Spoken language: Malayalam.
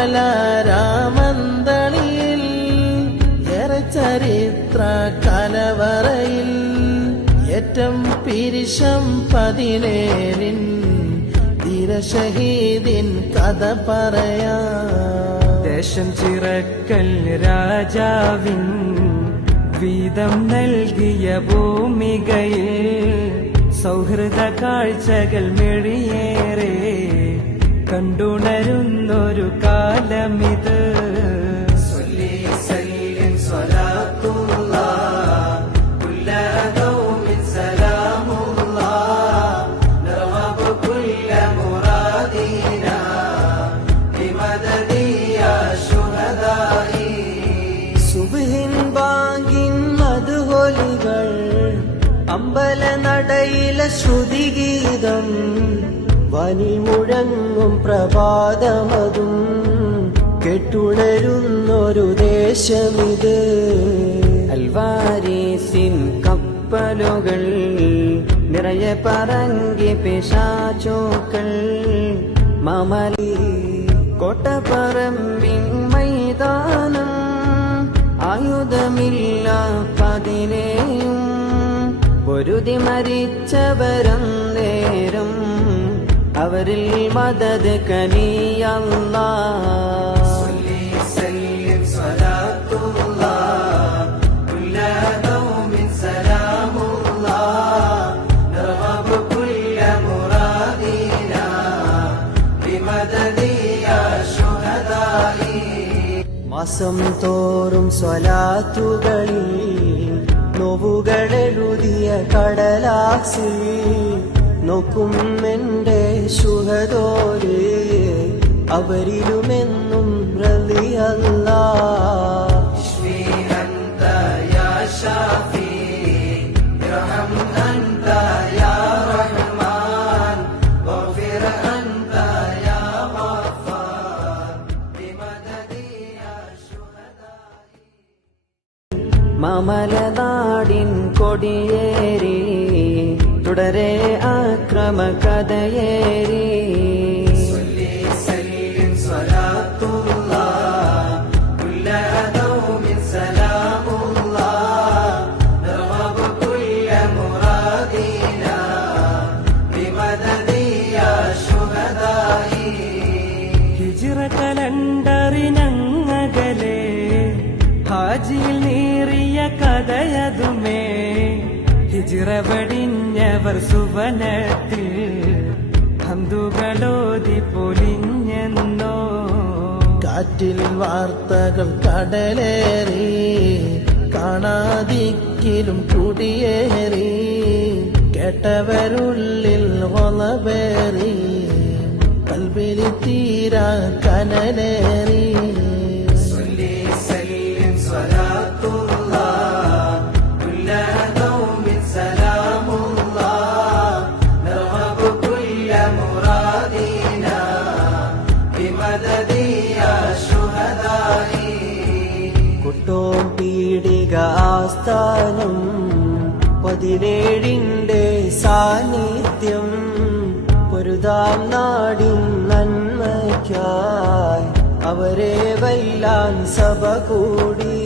കലാരാമന്തളിയിൽ ഏറെ ചരിത്ര കലവറയിൽ ഏറ്റം പിരിശം 17 ധീരശഹീദിൻ കഥ പറയാ. ദേശം ചിറക്കൽ രാജാവിൻ വീതം നൽകിയ ഭൂമികയിൽ സൗഹൃദ കാഴ്ചകൾ മെഴിയേറെ കണ്ടുണരുന്നൊരു കാലമിത്. സുബ്ഹിൻ ബാങ്കിൻ മധുഹൊലികൾ അമ്പല നടയിലെ ശ്രുതിഗീതം വനി മുഴങ്ങും പ്രഭാതമതും കെട്ടുണരുന്നൊരു ദേശമിത്. അൽവാരീസിൻ കപ്പലുകൾ നിറയെ പറങ്കി പിശാചോക്കൾ മമലി കോട്ടപ്പറമ്പിൻ മൈതാനം ആയുധമില്ല പതിനെയും പൊരുതി മരിച്ചവരം നേരം അവരിൽ മദദ് കനിയല്ലാഹ്. മാസം തോറും സ്വലാത്തുകളിൽ നോവുകളെഴുതിയ കടലാസിൽ നോക്കും എന്റെ ശുഹദോര് അവരിലുമെന്നും റളിയല്ലാഹ്. മമലനാടിൻ കൊടിയേറി തുടരെ ആക്രമ കഥയേറി ഹിജ്റ കലണ്ടറിനങ്ങകലെ ഹാജിയിൽ നീറിയ കഥയതുമേ ഹിജ്റ വെടിഞ്ഞവർ സുവനത്തിൽ ഹംദുകളോതി പൊലിഞ്ഞെന്നോ. കാറ്റിൽ വാർത്തകൾ കടലേറി കാണാതിക്കിലും കുടിയേറി കേട്ടവരുള്ളിൽ ഒളവേറി കൽബിൽ തീരാ കനലേറി. കുട്ടോം പീഡിക ആസ്ഥാനം 17 സാന്നിധ്യം പൊരുതാം നാടിൻ നന്മയ്ക്കായി അവരെ വൈലാൻ സഭ കൂടി.